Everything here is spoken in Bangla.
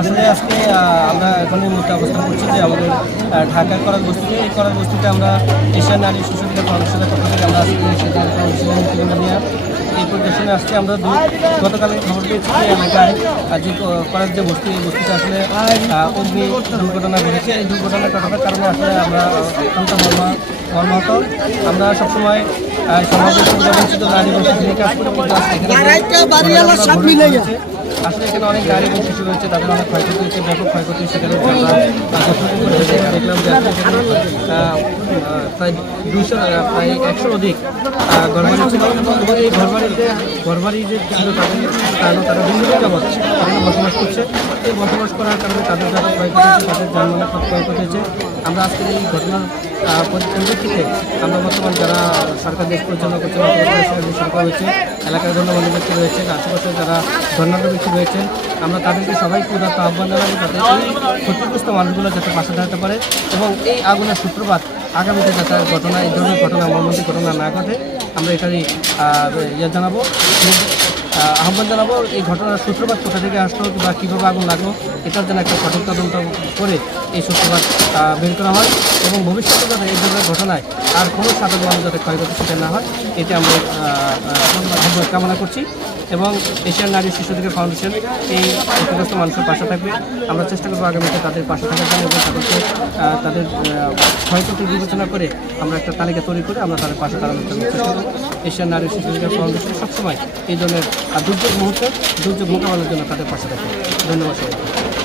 আসলে আজকে আমরা এখন এই মুহূর্তে অবস্থান করছি যে আমাদের ঢাকার করার বস্তিতে, এই করার বস্তিতে আমরা এশিয়ান নারী অধিকার ফাউন্ডেশনের পক্ষ থেকে আমরা আজকে নারী এই পরিদর্শনে আসছি। আমরা গতকালে খবর পেয়েছি যে এলাকায় ক- করার যে বস্তি, এই বস্তিতে আসলে অগ্নি দুর্ঘটনা ঘটেছে। এই দুর্ঘটনা ঘটার কারণে আসলে আমরা অত্যন্ত মর্মা- মর্মাহত। আমরা সবসময় সমাজের সুবিধাবঞ্চিত নারী এবং শিশুদের কাজ করে আসলে এখানে অনেক গাড়ি এবং শিশু রয়েছে, তাদের অনেক ক্ষয়ক্ষতি হচ্ছে, ব্যাপক ক্ষয়ক্ষতি সেখানে দেখলাম যে প্রায় দুশো প্রায় একশোর অধিক ঘরবাড়ি এবং এই ঘরবাড়িতে ঘরবাড়ি যে ছিল তাদের তারা বিভিন্ন যাবৎ এখানে বসবাস করছে। এই বসবাস করার কারণে তাদের যারা ক্ষয়ক্ষতি হয়েছে, তাদের যানবাহনের সব ক্ষয়ক্ষতি হয়েছে। আমরা আজকের এই ঘটনার পরিপ্রেক্ষিতে আমরা বর্তমান যারা সরকার দেশ পরিচালনা করছে সরকার রয়েছে, এলাকার গণ্যমান্য ব্যক্তি রয়েছেন আশেপাশে যারা ধর্নাঢ্য ব্যক্তি রয়েছেন, আমরা তাদেরকে সবাইকে উদাত্ত আহ্বান জানাব যাতে এই ক্ষতিগ্রস্ত মানুষগুলো যাতে পাশে দাঁড়াতে পারে এবং এই আগুনের সূত্রপাত আগামীতে যাতে ঘটনা এই ধরনের ঘটনা মর্মন্তিক ঘটনা না ঘটে আমরা এটারই ইয়ে জানাব আহ, আহ্বান জানাব এই ঘটনার সূত্রপাত কোথা থেকে আসলো বা কীভাবে আগুন লাগল এটার জন্য একটা সঠিক তদন্ত করে এই সূত্রপাত বের করা হয় এবং ভবিষ্যতে যাতে এই ধরনের ঘটনায় আর কোনো সাধারণ মানুষ যাতে ক্ষয়ক্ষতি শিকার না হয় এটা আমরা কামনা করছি এবং এশিয়ান নারী শিশু অধিকার ফাউন্ডেশন এই ক্ষতিগ্রস্ত মানুষের পাশে থাকবে। আমরা চেষ্টা করব আগামীতে তাদের পাশে থাকার জন্য এবং তাদেরকে তাদের ক্ষয়ক্ষতি বিবেচনা করে আমরা একটা তালিকা তৈরি করে আমরা তাদের পাশে দাঁড়ানোর জন্য চেষ্টা করব। এশিয়ান নারী শিশু অধিকার ফাউন্ডেশন সবসময় এই ধরনের দুর্যোগ মুহূর্তে, দুর্যোগ মোকাবেলার জন্য তাদের পাশে থাকবে। ধন্যবাদ সবাইকে।